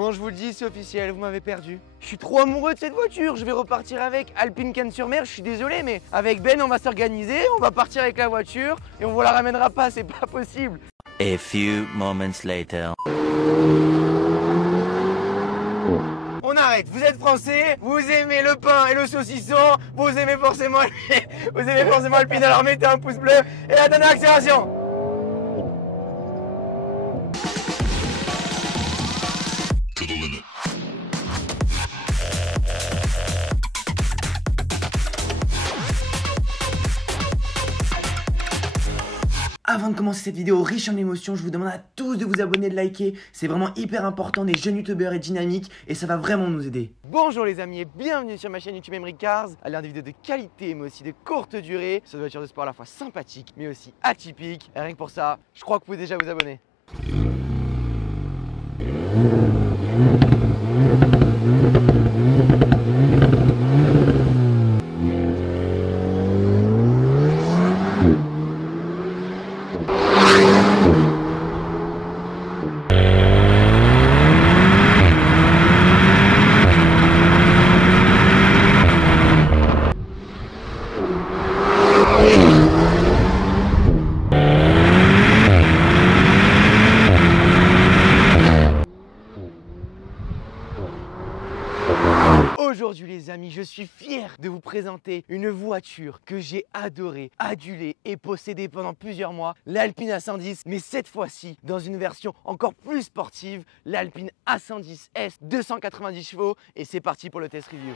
Bon, je vous le dis, c'est officiel, vous m'avez perdu. Je suis trop amoureux de cette voiture, je vais repartir avec. Alpine Cannes-sur-Mer, je suis désolé, mais avec Ben, on va s'organiser, on va partir avec la voiture et on vous la ramènera pas, c'est pas possible. A few moments later. On arrête, vous êtes français, vous aimez le pain et le saucisson, vous aimez forcément Alpine, alors mettez un pouce bleu et la dernière accélération. Avant de commencer cette vidéo riche en émotions, je vous demande à tous de vous abonner, de liker. C'est vraiment hyper important, des jeunes youtubeurs et dynamiques et ça va vraiment nous aider. Bonjour les amis et bienvenue sur ma chaîne YouTube Emery Cars. À l'un des vidéos de qualité mais aussi de courte durée. Sur une voiture de sport à la fois sympathique mais aussi atypique. Et rien que pour ça, je crois que vous pouvez déjà vous abonner. Aujourd'hui les amis, je suis fier de vous présenter une voiture que j'ai adorée, adulée et possédée pendant plusieurs mois, l'Alpine A110, mais cette fois-ci dans une version encore plus sportive, l'Alpine A110S 290 chevaux et c'est parti pour le test review.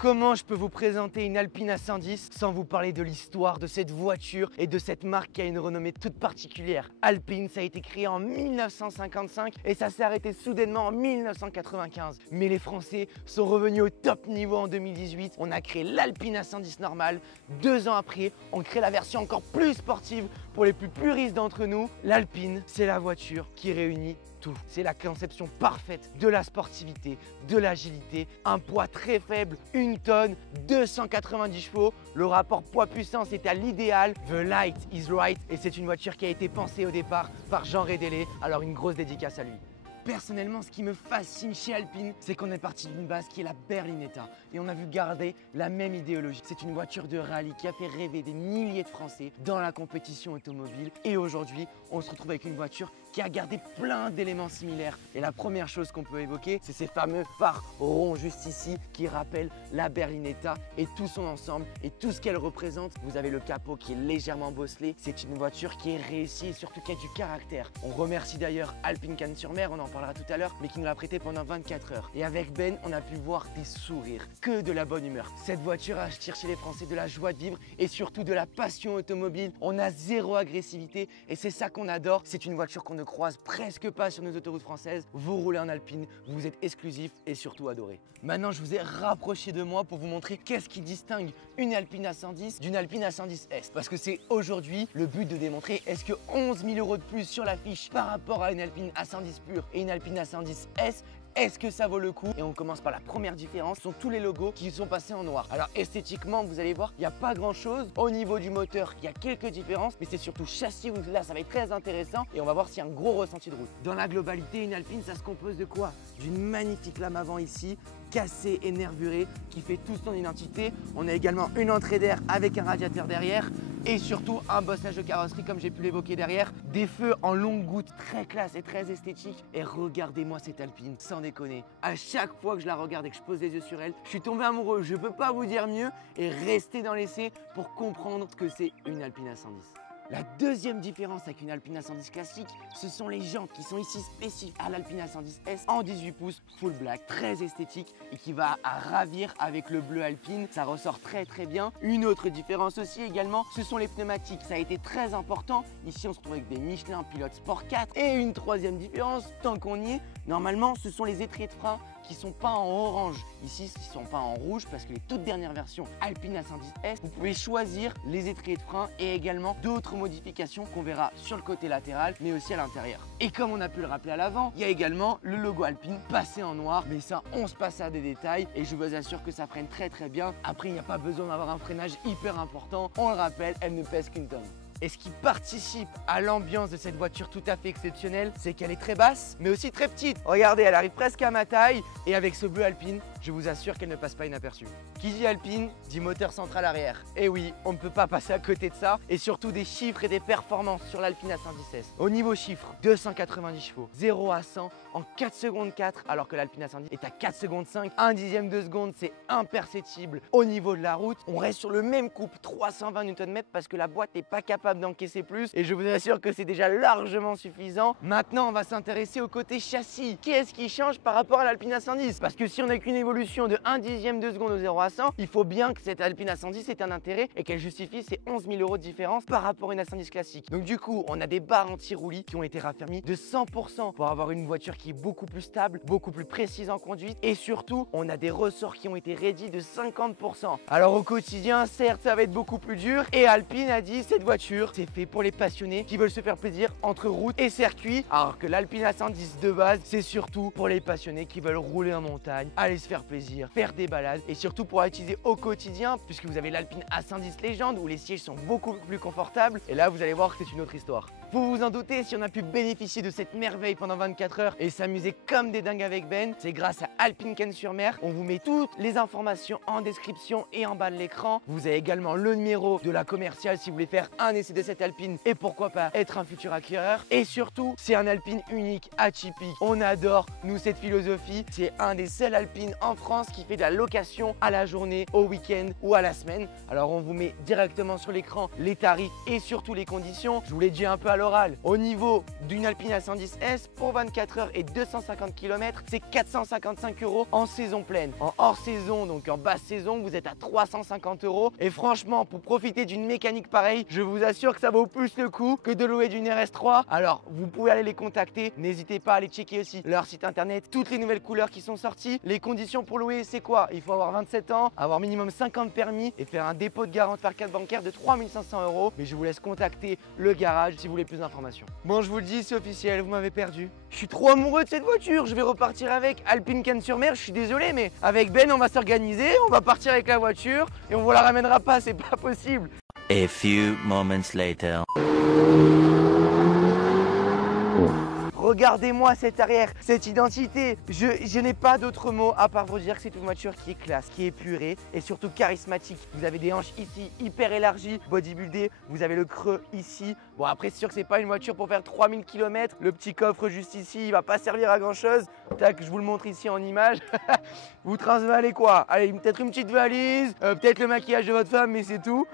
Comment je peux vous présenter une Alpine A110 sans vous parler de l'histoire de cette voiture et de cette marque qui a une renommée toute particulière. Alpine, ça a été créé en 1955 et ça s'est arrêté soudainement en 1995. Mais les Français sont revenus au top niveau en 2018. On a créé l'Alpine A110 normale. 2 ans après, on crée la version encore plus sportive pour les plus puristes d'entre nous. L'Alpine, c'est la voiture qui réunit tout. C'est la conception parfaite de la sportivité, de l'agilité, un poids très faible, 1 tonne, 290 chevaux. Le rapport poids-puissance est à l'idéal. The light is right. Et c'est une voiture qui a été pensée au départ par Jean Rédélé. Alors une grosse dédicace à lui. Personnellement, ce qui me fascine chez Alpine, c'est qu'on est parti d'une base qui est la Berlinetta et on a vu garder la même idéologie. C'est une voiture de rallye qui a fait rêver des milliers de Français dans la compétition automobile et aujourd'hui, on se retrouve avec une voiture qui a gardé plein d'éléments similaires. Et la première chose qu'on peut évoquer, c'est ces fameux phares ronds juste ici qui rappellent la Berlinetta et tout son ensemble et tout ce qu'elle représente. Vous avez le capot qui est légèrement bosselé. C'est une voiture qui est réussie et surtout qui a du caractère. On remercie d'ailleurs Alpine Cannes-sur-Mer, on en parlera tout à l'heure, mais qui nous l'a prêté pendant 24 heures. Et avec Ben, on a pu voir des sourires, que de la bonne humeur. Cette voiture attire chez les Français de la joie de vivre et surtout de la passion automobile. On a zéro agressivité et c'est ça qu'on adore. C'est une voiture qu'on ne croise presque pas sur nos autoroutes françaises. Vous roulez en Alpine, vous êtes exclusif et surtout adoré. Maintenant, je vous ai rapproché de moi pour vous montrer qu'est-ce qui distingue une Alpine A110 d'une Alpine A110S. Parce que c'est aujourd'hui le but de démontrer est-ce que 11 000 € de plus sur l'affiche par rapport à une Alpine A110 pure et une Alpine A110S, est-ce que ça vaut le coup? Et on commence par la première différence, ce sont tous les logos qui sont passés en noir. Alors esthétiquement, vous allez voir, il n'y a pas grand chose. Au niveau du moteur, il y a quelques différences, mais c'est surtout châssis où là, ça va être très intéressant et on va voir s'il y a un gros ressenti de route. Dans la globalité, une Alpine, ça se compose de quoi? D'une magnifique lame avant ici, cassée et nervurée, qui fait toute son identité. On a également une entrée d'air avec un radiateur derrière et surtout un bossage de carrosserie comme j'ai pu l'évoquer derrière. Des feux en longue goutte, très classe et très esthétique. Et regardez-moi cette Alpine, sans déconner. À chaque fois que je la regarde et que je pose les yeux sur elle, je suis tombé amoureux. Je peux pas vous dire mieux et rester dans l'essai pour comprendre ce que c'est une Alpine A110. La deuxième différence avec une Alpine A110 classique, ce sont les jantes qui sont ici spécifiques à l'Alpine A110S en 18 pouces full black, très esthétique et qui va à ravir avec le bleu Alpine. Ça ressort très bien. Une autre différence aussi également, ce sont les pneumatiques. Ça a été très important. Ici, on se retrouve avec des Michelin Pilot Sport 4. Et une troisième différence, tant qu'on y est, normalement, ce sont les étriers de frein qui sont peints en orange. Ici, ils sont peints en rouge parce que les toutes dernières versions Alpine A110S, vous pouvez choisir les étriers de frein et également d'autres modifications qu'on verra sur le côté latéral, mais aussi à l'intérieur. Et comme on a pu le rappeler à l'avant, il y a également le logo Alpine passé en noir, mais ça, on se passe à des détails et je vous assure que ça freine très bien. Après, il n'y a pas besoin d'avoir un freinage hyper important. On le rappelle, elle ne pèse qu'une tonne. Et ce qui participe à l'ambiance de cette voiture tout à fait exceptionnelle, c'est qu'elle est très basse, mais aussi très petite. Regardez, elle arrive presque à ma taille. Et avec ce bleu Alpine, je vous assure qu'elle ne passe pas inaperçue. Qui dit Alpine, dit moteur central arrière. Et oui, on ne peut pas passer à côté de ça. Et surtout des chiffres et des performances sur l'Alpine A110S. Au niveau chiffres, 290 chevaux, 0 à 100 en 4 secondes 4, alors que l'Alpine A110 est à 4 secondes 5. 1 dixième de seconde, c'est imperceptible. Au niveau de la route, on reste sur le même couple, 320 Nm, parce que la boîte n'est pas capable d'encaisser plus et je vous assure que c'est déjà largement suffisant. Maintenant, on va s'intéresser au côté châssis. Qu'est-ce qui change par rapport à l'Alpine A110? Parce que si on n'a qu'une évolution de 1 dixième de seconde au 0 à 100, il faut bien que cette Alpine A110 ait un intérêt et qu'elle justifie ces 11 000 € de différence par rapport à une A110 classique. Donc du coup, on a des barres anti-roulis qui ont été raffermies de 100% pour avoir une voiture qui est beaucoup plus stable, beaucoup plus précise en conduite et surtout, on a des ressorts qui ont été réduits de 50%. Alors au quotidien, certes, ça va être beaucoup plus dur et Alpine a dit cette voiture c'est fait pour les passionnés qui veulent se faire plaisir entre route et circuit, alors que l'Alpine A110 de base, c'est surtout pour les passionnés qui veulent rouler en montagne, aller se faire plaisir, faire des balades et surtout pour utiliser au quotidien, puisque vous avez l'Alpine A110 Légende où les sièges sont beaucoup plus confortables et là vous allez voir que c'est une autre histoire. Vous vous en doutez, si on a pu bénéficier de cette merveille pendant 24 heures et s'amuser comme des dingues avec Ben, c'est grâce à Alpine Cannes-sur-Mer. On vous met toutes les informations en description et en bas de l'écran. Vous avez également le numéro de la commerciale si vous voulez faire un essai de cette Alpine et pourquoi pas être un futur acquéreur. Et surtout, c'est un Alpine unique, atypique. On adore, nous, cette philosophie. C'est un des seuls Alpines en France qui fait de la location à la journée, au week-end ou à la semaine. Alors, on vous met directement sur l'écran les tarifs et surtout les conditions. Je vous l'ai dit un peu à l'oral. Au niveau d'une Alpine A110S, pour 24 heures et 250 km, c'est 455 € en saison pleine. En hors saison, donc en basse saison, vous êtes à 350 €. Et franchement, pour profiter d'une mécanique pareille, je vous assure que ça vaut plus le coup que de louer d'une RS3. Alors, vous pouvez aller les contacter. N'hésitez pas à aller checker aussi leur site internet, toutes les nouvelles couleurs qui sont sorties. Les conditions pour louer, c'est quoi? Il faut avoir 27 ans, avoir minimum 50 permis et faire un dépôt de garantie par carte bancaire de 3 500 €. Mais je vous laisse contacter le garage si vous voulez plus d'informations. Bon, je vous le dis, c'est officiel, vous m'avez perdu. Je suis trop amoureux de cette voiture, je vais repartir avec Alpine Cannes-sur-Mer, je suis désolé, mais avec Ben, on va s'organiser, on va partir avec la voiture et on vous la ramènera pas, c'est pas possible. A few moments later. Regardez-moi cette arrière, cette identité. Je n'ai pas d'autres mots à part vous dire que c'est une voiture qui est classe, qui est épurée et surtout charismatique. Vous avez des hanches ici hyper élargies, bodybuildées. Vous avez le creux ici. Bon, après, c'est sûr que c'est pas une voiture pour faire 3000 km. Le petit coffre juste ici, il va pas servir à grand chose. Tac, je vous le montre ici en image. Vous transvalez quoi? Allez, peut-être une petite valise, peut-être le maquillage de votre femme, mais c'est tout.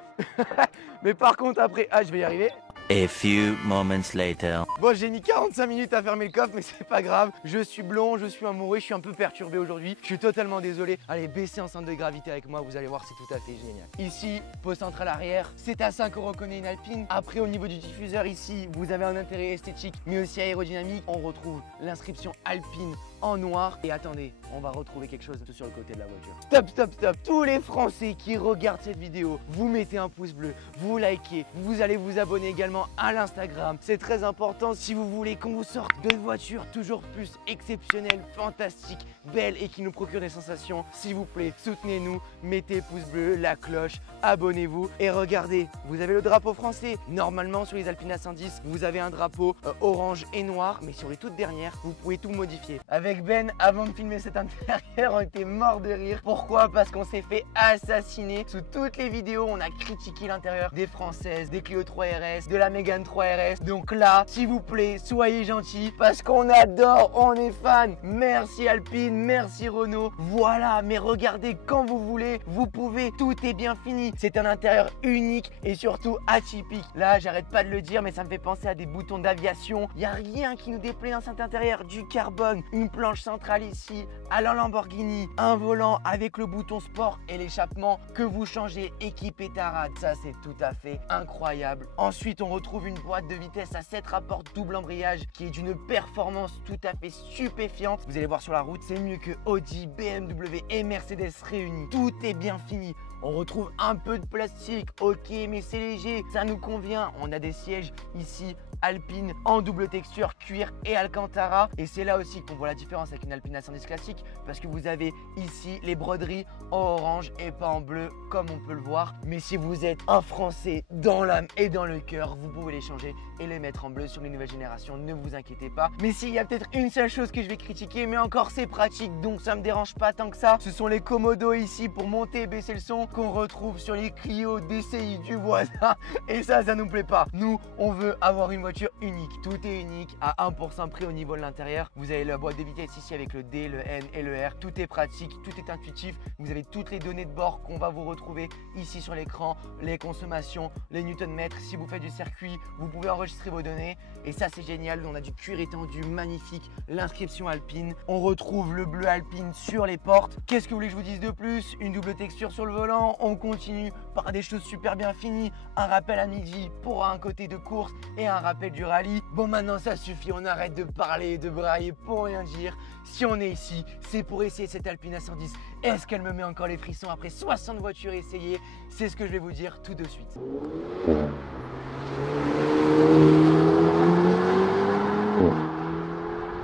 Mais par contre, après, je vais y arriver. A few moments later. Bon, j'ai mis 45 minutes à fermer le coffre, mais c'est pas grave. Je suis blond, je suis amoureux, je suis un peu perturbé aujourd'hui. Je suis totalement désolé. Allez, baissez en centre de gravité avec moi, vous allez voir, c'est tout à fait génial. Ici, pose centrale arrière, c'est à 5 € qu'on est une Alpine. Après, au niveau du diffuseur, ici, vous avez un intérêt esthétique, mais aussi aérodynamique. On retrouve l'inscription Alpine en noir. Et attendez, on va retrouver quelque chose sur le côté de la voiture. Stop, stop, stop. Tous les Français qui regardent cette vidéo, vous mettez un pouce bleu, vous likez, vous allez vous abonner également à l'Instagram. C'est très important si vous voulez qu'on vous sorte de voitures toujours plus exceptionnelles, fantastiques, belles et qui nous procurent des sensations. S'il vous plaît, soutenez-nous, mettez pouce bleu, la cloche, abonnez-vous et regardez, vous avez le drapeau français. Normalement, sur les Alpine A110, vous avez un drapeau orange et noir, mais sur les toutes dernières, vous pouvez tout modifier. Avec Ben, avant de filmer cet intérieur, on était mort de rire. Pourquoi? Parce qu'on s'est fait assassiner. Sous toutes les vidéos, on a critiqué l'intérieur des Françaises, des Clio 3 RS, de la Mégane 3 RS. Donc là, s'il vous plaît, soyez gentils parce qu'on adore, on est fan. Merci Alpine, merci Renault. Voilà, mais regardez quand vous voulez, vous pouvez, tout est bien fini. C'est un intérieur unique et surtout atypique. Là, j'arrête pas de le dire, mais ça me fait penser à des boutons d'aviation. Il n'y a rien qui nous déplaît dans cet intérieur, du carbone, une plante planche centrale ici à la Lamborghini, un volant avec le bouton sport et l'échappement que vous changez équipe Pétarade. Ça, c'est tout à fait incroyable. Ensuite, on retrouve une boîte de vitesse à 7 rapports double embrayage qui est d'une performance tout à fait stupéfiante. Vous allez voir sur la route, c'est mieux que Audi, BMW et Mercedes réunis. Tout est bien fini. On retrouve un peu de plastique, ok, mais c'est léger, ça nous convient. On a des sièges ici Alpine en double texture, cuir et Alcantara. Et c'est là aussi qu'on voit la différence avec une Alpine A110 classique parce que vous avez ici les broderies en orange et pas en bleu comme on peut le voir. Mais si vous êtes un Français dans l'âme et dans le cœur, vous pouvez les changer et les mettre en bleu sur les nouvelles générations, ne vous inquiétez pas. Mais s'il y a peut-être une seule chose que je vais critiquer, mais encore c'est pratique donc ça me dérange pas tant que ça, ce sont les commodos ici pour monter et baisser le son qu'on retrouve sur les Clio DCI du voisin et ça nous plaît pas. Nous, on veut avoir une voiture unique, tout est unique à 1% près au niveau de l'intérieur. Vous avez la boîte de vitesse ici avec le D, le N et le R, tout est pratique, tout est intuitif. Vous avez toutes les données de bord qu'on va vous retrouver ici sur l'écran, les consommations, les newton-mètres. Si vous faites du circuit, vous pouvez enregistrer vos données et ça c'est génial. On a du cuir étendu magnifique, l'inscription Alpine, on retrouve le bleu Alpine sur les portes. Qu'est-ce que vous voulez que je vous dise de plus? Une double texture sur le volant, on continue par des choses super bien finies, un rappel à midi pour un côté de course et un rappel du rallye. Bon, maintenant ça suffit, on arrête de parler et de brailler pour rien dire. Si on est ici, c'est pour essayer cette Alpine A110. Est-ce qu'elle me met encore les frissons après 60 voitures essayées? C'est ce que je vais vous dire tout de suite.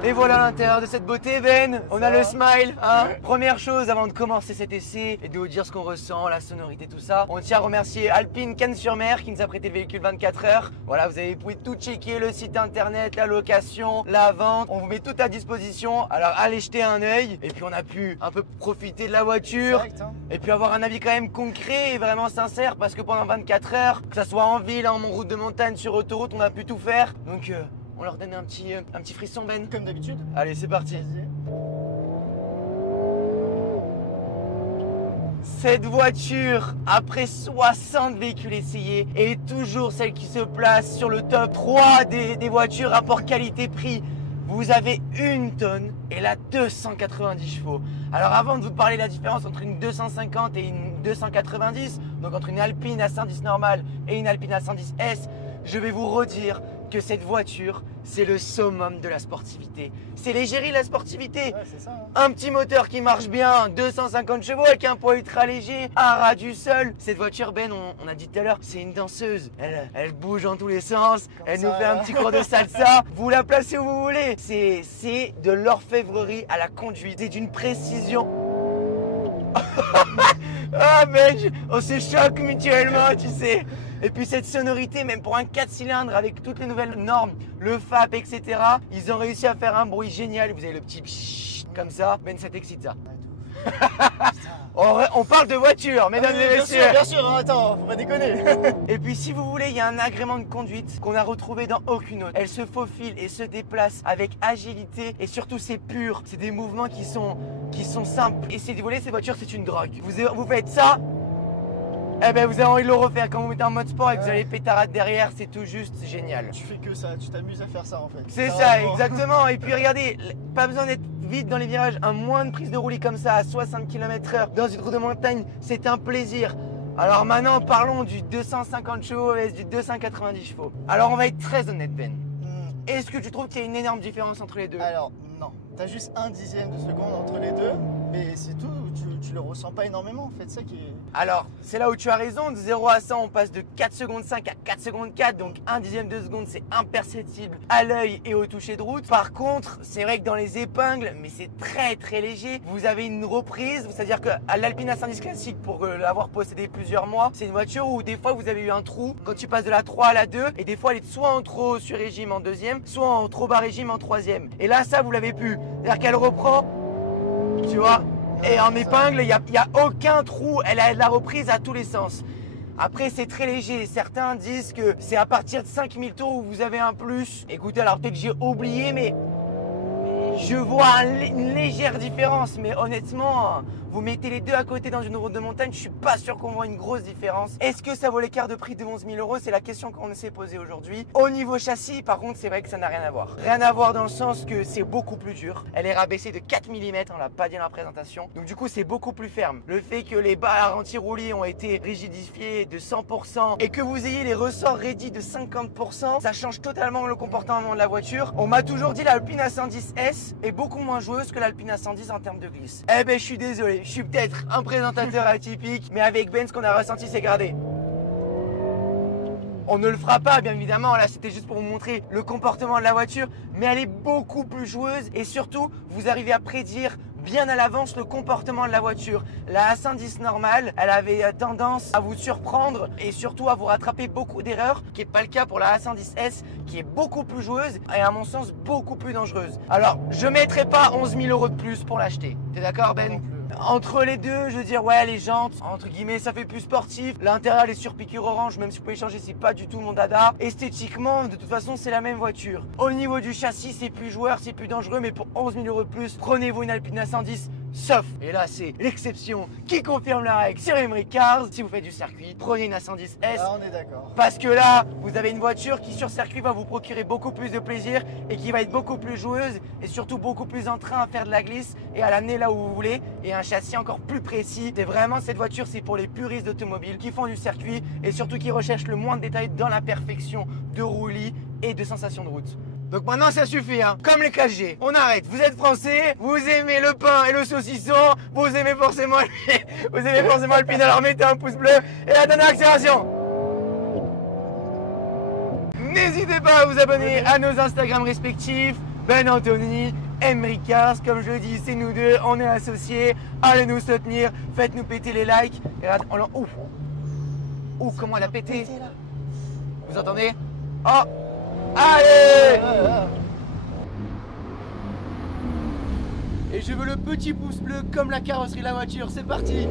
Et voilà l'intérieur de cette beauté, Ben. On a le smile, hein. Première chose avant de commencer cet essai et de vous dire ce qu'on ressent, la sonorité, tout ça. On tient à remercier Alpine Cannes-sur-Mer qui nous a prêté le véhicule 24 heures. Voilà, vous pouvez tout checker, le site internet, la location, la vente. On vous met tout à disposition. Alors allez jeter un œil. Et puis on a pu un peu profiter de la voiture. Direct, hein. Et puis avoir un avis quand même concret et vraiment sincère parce que pendant 24 heures, que ça soit en ville, en route de montagne, sur autoroute, on a pu tout faire. Donc on leur donne un petit frisson, Ben. Comme d'habitude. Allez, c'est parti. Vas-y. Cette voiture, après 60 véhicules essayés, est toujours celle qui se place sur le top 3 des voitures rapport qualité-prix. Vous avez 1 tonne et elle a 290 chevaux. Alors avant de vous parler de la différence entre une 250 et une 290, donc entre une Alpine A110 normale et une Alpine A110 S, je vais vous redire que cette voiture, c'est le summum de la sportivité. C'est l'égérie de la sportivité. Ouais, c'est ça. Hein. Un petit moteur qui marche bien, 250 chevaux avec un poids ultra léger, un ras du sol. Cette voiture, Ben, on a dit tout à l'heure, c'est une danseuse. Elle bouge en tous les sens, elle nous fait un petit cours de salsa. Vous la placez où vous voulez. C'est de l'orfèvrerie à la conduite. C'est d'une précision. Ah mec, on se choque mutuellement, tu sais. Et puis cette sonorité, même pour un 4 cylindres avec toutes les nouvelles normes, le FAP, etc. Ils ont réussi à faire un bruit génial. Vous avez le petit pshhh, comme ça. Ben, ça t'excite ça. On parle de voiture, mesdames et messieurs. Bien sûr, hein, attends, faut pas déconner. Et puis si vous voulez, il y a un agrément de conduite qu'on a retrouvé dans aucune autre. Elle se faufile et se déplace avec agilité et surtout c'est pur. C'est des mouvements qui sont simples. Et si vous voulez, cette voiture, c'est une drogue. Vous faites ça, eh ben vous avez envie de le refaire. Quand vous mettez en mode sport et que vous avez les pétarades derrière, c'est tout juste génial. Tu fais que ça, tu t'amuses à faire ça en fait. C'est ça, vraiment. exactement. Et puis regardez, pas besoin d'être vite dans les virages. Un moins de prise de roulis comme ça à 60 km/h dans une route de montagne, c'est un plaisir. Alors maintenant, parlons du 250 chevaux vs du 290 chevaux. Alors on va être très honnête, Ben. Est-ce que tu trouves qu'il y a une énorme différence entre les deux? Alors non, t'as juste 1/10 de seconde entre les deux, mais c'est tout, tu le ressens pas énormément en fait, ça qui est... Alors, c'est là où tu as raison, de 0 à 100, on passe de 4 secondes 5 à 4 secondes 4, donc 1/10 de seconde, c'est imperceptible à l'œil et au toucher de route. Par contre, c'est vrai que dans les épingles, mais c'est très très léger, vous avez une reprise, c'est-à-dire que à l'Alpine A110 classique, pour l'avoir possédé plusieurs mois, c'est une voiture où des fois vous avez eu un trou quand tu passes de la 3 à la 2, et des fois elle est soit en trop sur régime en deuxième, soit en trop bas régime en troisième. Et là, ça, vous l'avez plus. C'est-à-dire qu'elle reprend, tu vois. Et en épingle, il n'y a aucun trou, elle a de la reprise à tous les sens. Après, c'est très léger. Certains disent que c'est à partir de 5000 tours où vous avez un plus. Écoutez, alors peut-être que j'ai oublié, mais Je vois une légère différence, mais honnêtement, vous mettez les deux à côté dans une route de montagne, je suis pas sûr qu'on voit une grosse différence. Est-ce que ça vaut l'écart de prix de 11 000 €? C'est la question qu'on s'est posée aujourd'hui. Au niveau châssis, par contre, c'est vrai que ça n'a rien à voir. Rien à voir dans le sens que c'est beaucoup plus dur. Elle est rabaissée de 4 mm, on l'a pas dit dans la présentation. Donc du coup, c'est beaucoup plus ferme. Le fait que les barres anti-roulis ont été rigidifiées de 100% et que vous ayez les ressorts raidis de 50%, ça change totalement le comportement de la voiture. On m'a toujours dit l'Alpine A110S est beaucoup moins joueuse que l'Alpine A110 en termes de glisse. Eh ben, je suis désolé. Je suis peut-être un présentateur atypique, mais avec Ben, ce qu'on a ressenti, c'est gardé. On ne le fera pas, bien évidemment. Là, c'était juste pour vous montrer le comportement de la voiture, mais elle est beaucoup plus joueuse et surtout, vous arrivez à prédire bien à l'avance le comportement de la voiture. La A110 normale, elle avait tendance à vous surprendre et surtout à vous rattraper beaucoup d'erreurs, qui n'est pas le cas pour la A110S, qui est beaucoup plus joueuse et à mon sens beaucoup plus dangereuse. Alors, je ne mettrai pas 11 000 € de plus pour l'acheter. T'es d'accord, Ben? Entre les deux, je veux dire, ouais, les jantes, entre guillemets, ça fait plus sportif. L'intérieur, les surpiqûres orange, même si vous pouvez changer, c'est pas du tout mon dada. Esthétiquement, de toute façon, c'est la même voiture. Au niveau du châssis, c'est plus joueur, c'est plus dangereux, mais pour 11 000 € de plus, prenez-vous une Alpine A110. Sauf, et là c'est l'exception qui confirme la règle sur Emery Cars, si vous faites du circuit, prenez une A110S. Là, on est d'accord. Parce que là, vous avez une voiture qui sur circuit va vous procurer beaucoup plus de plaisir et qui va être beaucoup plus joueuse et surtout beaucoup plus en train à faire de la glisse et à l'amener là où vous voulez, et un châssis encore plus précis. C'est vraiment, cette voiture, c'est pour les puristes d'automobile qui font du circuit et surtout qui recherchent le moins de détails dans la perfection de roulis et de sensations de route. Donc maintenant ça suffit, hein. Comme les 4G, on arrête. Vous êtes français, vous aimez le pain et le saucisson, vous aimez forcément le Alpine, alors mettez un pouce bleu et la dernière accélération. N'hésitez pas à vous abonner à nos Instagram respectifs, Ben Anthony, Emery Cars, comme je le dis, c'est nous deux, on est associés. Allez nous soutenir, faites-nous péter les likes. Et regarde, ouh, comment elle a pété. Vous entendez? Oh, allez! Et je veux le petit pouce bleu comme la carrosserie de la voiture, c'est parti!